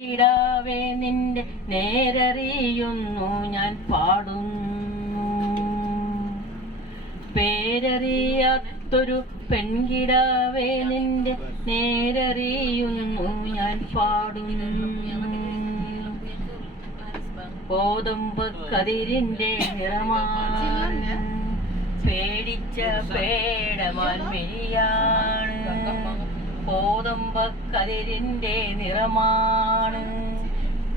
നിന്റെ നേരറിയുന്നു ഞാൻ പാടുന്നു. പേരറിയാത്തൊരു പെൺകിടാവേ നിന്റെ നേരറിയുന്നു ഞാൻ പാടുന്നു. കോതമ്പ് കതിരിന്റെ നിറമാണ് പേടിച്ച പേടമാൻ മെയ്യാണ് കോതമ്പ കതിരിന്റെ നിറമാണ്.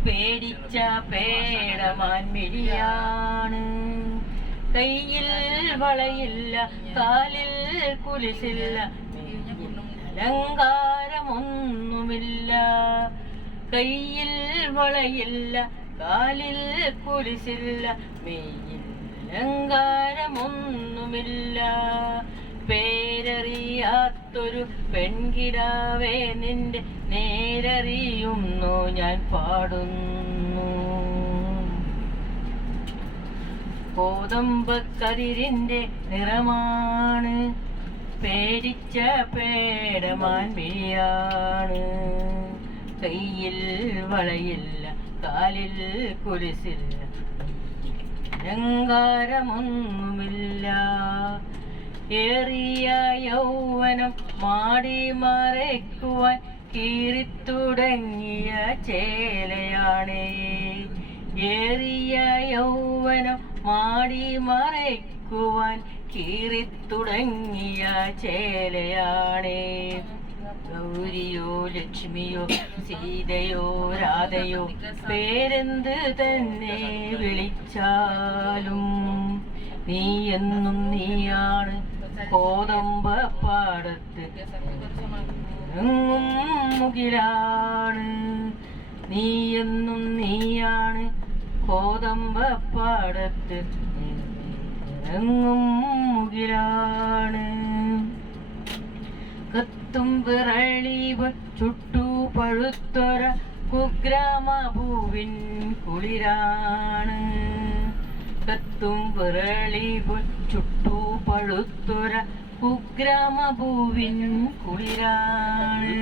പേടിച്ച പേടമാൻ മിഴിയാണ്. കയ്യിൽ വളയില്ല കാലിൽ കുരിശില്ല അലങ്കാരമൊന്നുമില്ല. കയ്യിൽ വളയില്ല കാലിൽ കുരിശില്ല മെയ്യിൽ അലങ്കാരമൊന്നുമില്ല. പേരറിയാത്തൊരു പെൺകിടാവേ നിന്റെ നേരറിയുന്നു ഞാൻ പാടുന്നു. കോതമ്പക്കതിരിന്റെ നിറമാണ് പേടിച്ച പേടമാൻ വിളിയാണ് കയ്യിൽ വളയില്ല കാലിൽ കുരിശില്ല അലങ്കാരമൊന്നുമില്ല. ഏറിയ യൗവനം മാടി മറയ്ക്കുവാൻ കീറിത്തുടങ്ങിയ ചേലയാണേ. ഏറിയ യൗവനം മാടി മറയ്ക്കുവാൻ കീറിത്തുടങ്ങിയ ചേലയാണേ. ഗൗരിയോ ലക്ഷ്മിയോ സീതയോ രാധയോ പേരെന്ത് തന്നെ വിളിച്ചാലും നീ എന്നും നീയാണ് കോതമ്പ പാടത്ത് എങ്ങും മുകിലാണ്. നീ എന്നും നീയാണ് കോതമ്പ പാടത്ത് എങ്ങും മുകിലാണ്. കത്തും വിറളീവ് ചുട്ടു പഴുത്തൊര കുഗ്രാമ പൂവിൻ കുളിരാണ്. കത്തും വിറളീവ് ചുട്ടു പഴുത്തൊര കുഗ്രാമഭൂവിൻ കുളിരാണ്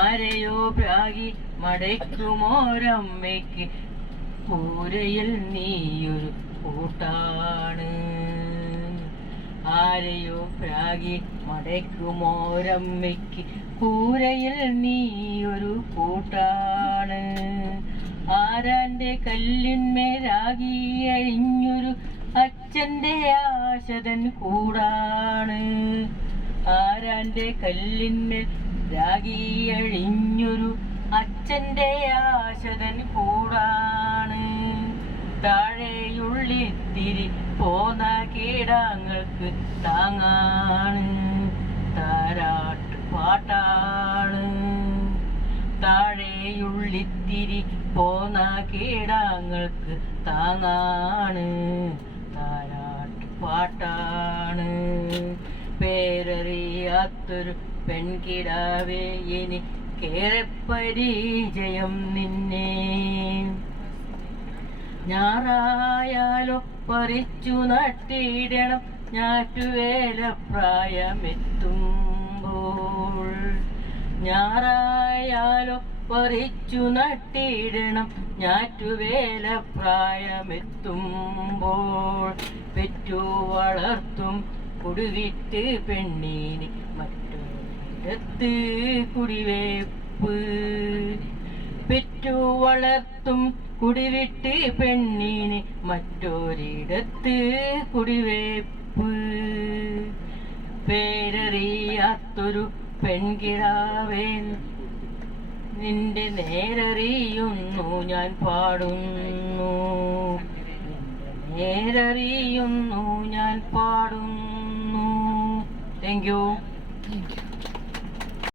ആരെയോ പ്രാഗി മടയ്ക്കുമോരമ്മയ്ക്ക് പൂരയിൽ നീയൊരു കൂട്ടാണ്. ആരെയോ പ്രാഗി മടയ്ക്കുമോരമ്മയ്ക്ക് കൂരയിൽ നീയൊരു കൂട്ടാണ്. ആരാന്റെ കല്ലിന്മേലാകി അഴിഞ്ഞൊരു അച്ഛന്റെ ആശതൻ കൂടാണ്. ആരാന്റെ കല്ലിന്മേൽ രാഗി അഴിഞ്ഞൊരു അച്ഛന്റെ ആശതൻ കൂടാണ്. താഴെയുള്ളിത്തിരി പോന്ന കീടങ്ങൾക്ക് താങ്ങാണ്. താരാട്ട് പാട്ടാണ്. താഴെയുള്ളിത്തിരി പോന്ന കീടങ്ങൾക്ക് താങ്ങാണ്. പാട്ടാണ്. പേരറിയാത്തൊരു പെൺകിടാവേ എനിക്കേറെ പരിചയം നിന്നെ. ഞാറായാലോ പറിച്ചു നട്ടിടണം ഞാറ്റുവേല പ്രായമെത്തുമ്പോൾ. ഞാറായാലോ പറിച്ചു നട്ടിടണം. ഞാറ്റുവേല പ്രായമെത്തുമ്പോൾ പെറ്റു വളർത്തും. കുടുവിറ്റ് പെണ്ണീന് മറ്റൊരിടത്ത് കുടിവേപ്പ്. പെറ്റു വളർത്തും കുടിവിട്ട് പെണ്ണീന് മറ്റൊരിടത്ത് കുടിവേപ്പ്. പേരറിയാത്തൊരു പെൺകിടാവേൻ നിന്റെ നേരറിയുന്നു ഞാൻ പാടുന്നു. നേരറിയുന്നു ഞാൻ പാടുന്നു. Thank you